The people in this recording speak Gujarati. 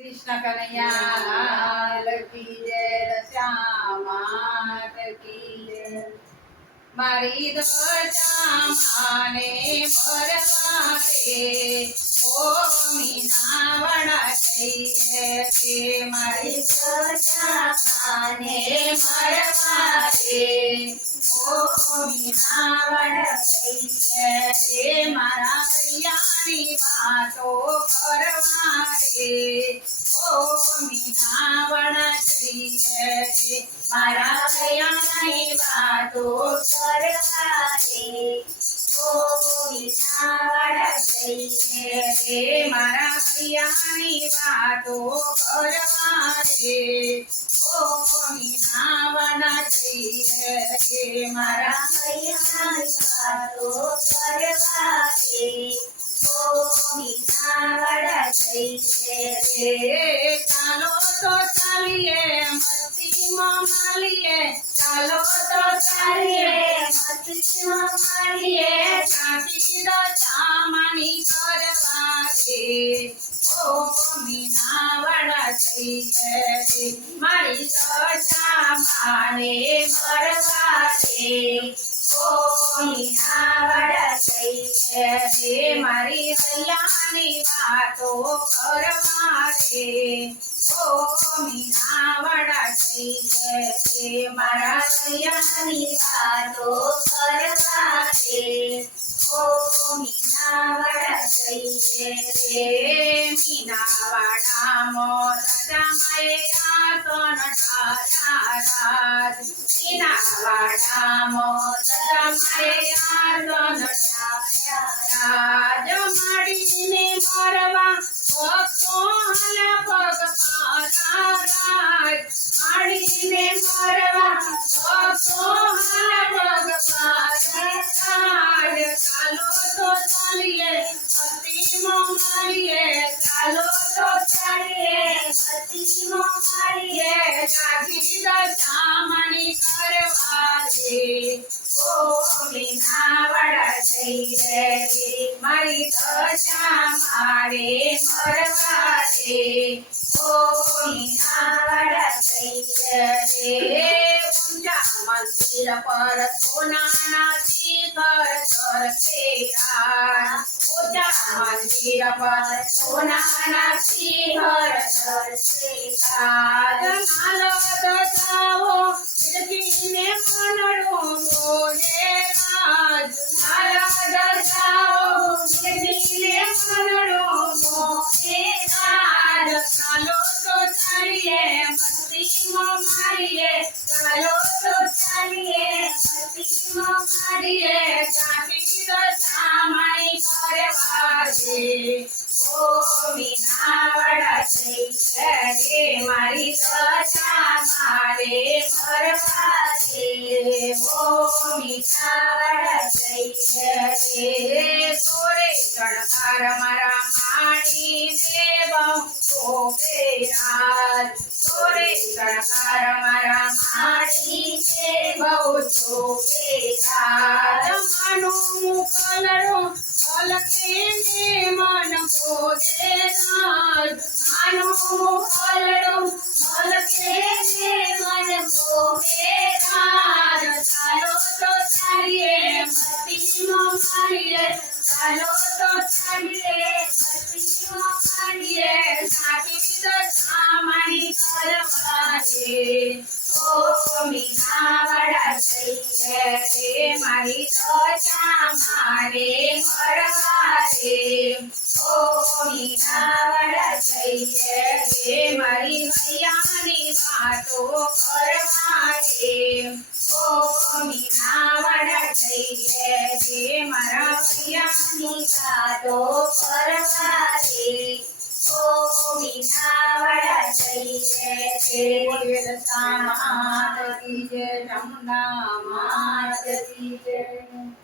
કૃષ્ણ કનૈયા લાલ કી જય શ્યામાત કી જય મારી દશા માને મરવા રે ઓ મીના વડા કહીએ મારી દશા માને મરવા રે ઓ મીના વડા કહીએ મારા કૈયાની વાતો કરવા રે ઓ મીના વડા કહીએ રે મારા કૈયાની વાતો કરવા મારા પ્રિયાની વાતો કરવા રે ઓ મીના વડા મારા કૈયાની વાતો કરવા રે ઓ મીના વડા ચાલો તો ચાલીએ, મસ્તીમાં માલીએ ચાલો તો ચાલીએ મસ્તીમાં માલીએ કરવા મીના વડા રે મારી દશા મારે મરવા રે મીના વડા રે મારી હૈયાની વાતો કરવા રે મારા હૈયાની વાતો કરવા રે માડીને મરવા ભક્તો હાલા પગ પારા ચાલીએ મસ્તીમાં મારીએ ચાલો તો ચાલીએ મસ્તીમાં મારીએ કાઢી દશામણી કરવા રે ઓ મીના વડા જઈએ મારી દશા મારે મરવા રે ઓ મીના વડા જઈએ રે ઊંચા મંદિર પર સોનાના શિખર રાજ ઊંચા મંદિર પર સોનાના શિખર રાજ નાલદ જાઓ ખીડકીને મનડું મોરે રાજ નાલદ જાઓ ખીડકીને મનડું મોરે રાજ ચાલો તો ચાલીએ મસ્તીમાં મારીએ ચાલો મારી દશા મારે મરવા રે ઓ મીના વડા થઈ રે બહુ રાજ તોરે ગણકાર મારા માણીને બહુ છોકે રાજ માનું કલરો અલકે ને મન બોલે રાજ માનું કલરો અલકે ને મન બોલે રાજ ચાલો તો ચાલીએ મીના વડા મારી દશા મારે કરવા રે ઓ રે મારી મૈયાની વાતો કરવા ઓ મીના વડા જઈએ રે મારા મૈયાની વાતો કરવા જય ચામુંડા માત જય